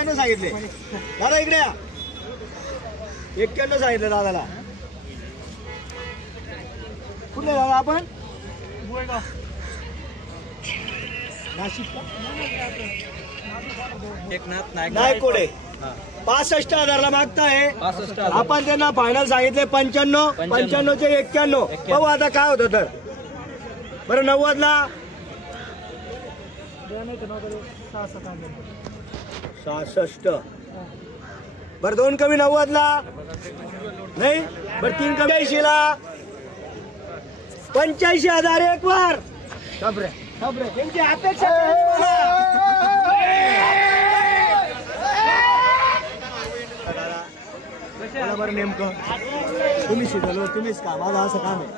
91 सांगितले दादा, इकडे या. 91 सांगितलं दादाला. कुठले दादा आपण? नाशिक एकनाथ नायकोडे. 65,000ला मागताय आपण. त्यांना फायनल सांगितले 95. 95 चे 91. पाहू आता काय होतं तर. बरं 90ला 66. बरं 2 कमी 90ला नाही. बरं 3 कमी 80ला 85,000 एक वर. त्यांची अपेक्षा बरं नेमकं तुम्ही शिकलो तुम्हीच का? माझं असं काम आहे.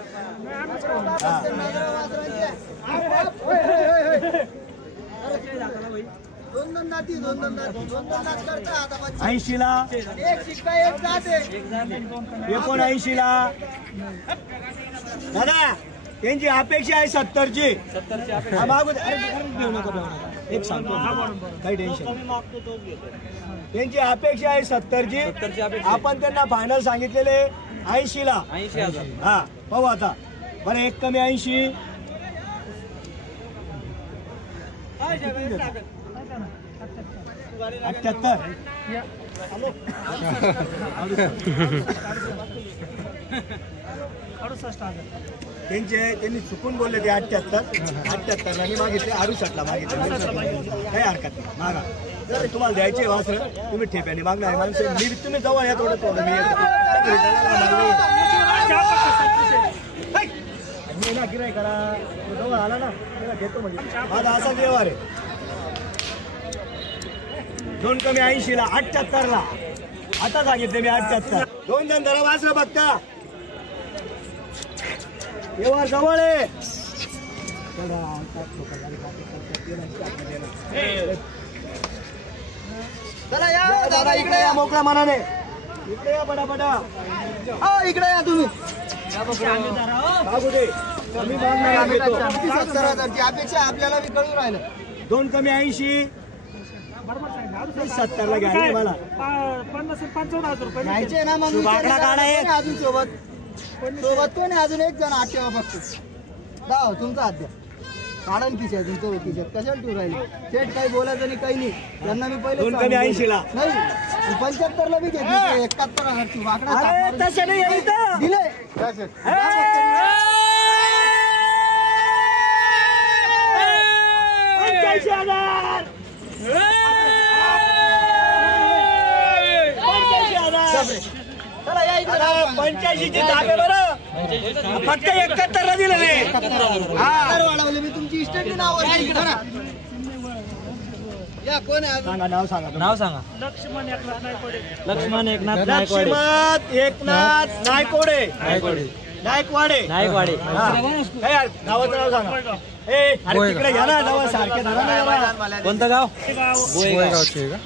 80ला 79ला दादा त्यांची अपेक्षा आहे 70ची. एक सांगतो काही टेन्शन. त्यांची अपेक्षा आहे 70ची. आपण त्यांना फायनल सांगितलेले 80ला. हा पाहू आता. बरं 1 कमी 80. 78. त्यांनी चुकून बोलले ते 78ला मी मागितले 68ला मागितले. काही हरकत नाही मागा. जर तुम्हाला द्यायचे वासर तुम्ही ठेप्याने मागणार माणसं. मी तुम्ही जवळ या थोडं थोडं. मी ना गिराय करा जवळ आला ना घेतो म्हणजे माझा असा व्यवहार आहे. 2 कमी 80ला 78ला आता सांगितले मी 78. 2 जण जरा वासरं बघता. व्यवहार जवळ आहे. चला या दादा इकडे या मोकळ्या मनाने. इकडे या बडा इकडे या तुम्ही. अपेक्षा आपल्याला बी कळून राहिलं. 2 कमी 80. 70ला घ्या मला. 50-55,000 रुपये घ्यायचे ना. मग अजून सोबत कोण अजून एक जण 8 ठेवा फक्त. जाओ तुमचा हात द्या. काढून खिशात तुमचं खिशात कशाला ठेवून राहिले. सेट काही बोलायचं नाही काही नाही. त्यांना मी पहिले 2 कमी 80ला नाही 75ला बी घेतली. 71,000 वाकडा तसं नाही दिले. 85,000. 85ची धाबे बरं फक्त 71ला दिले. वाढवले मी तुमची इस्टेट नाव या. कोण आहे सांगा नाव सांगा. नाव सांगा. लक्ष्मण एकनाथ नायकोडे. लक्ष्मण एकनाथ नायकवाडे. गावाचं नाव सांगा. तिकडे घ्या ना नाव सारखे. कोणतं गाव? गोयगावचे का?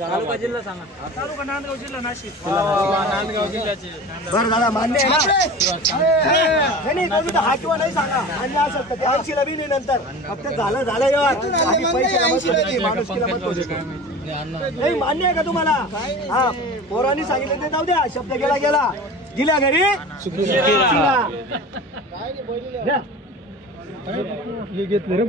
तालुका जिल्हा सांगा. तालुका नांदगाव जिल्हा नाशिक. नांदगाव जिल्ह्याचे. बरं दादा मान्य हा किंवा नाही सांगा. मान्य असेल तर 80ला बी नाही. नंतर फक्त झालं नाही. मान्य आहे का तुम्हाला? हा पोरांनी सांगितलं ते जाऊ द्या. शब्द गेला दिल्या घरी घेतले.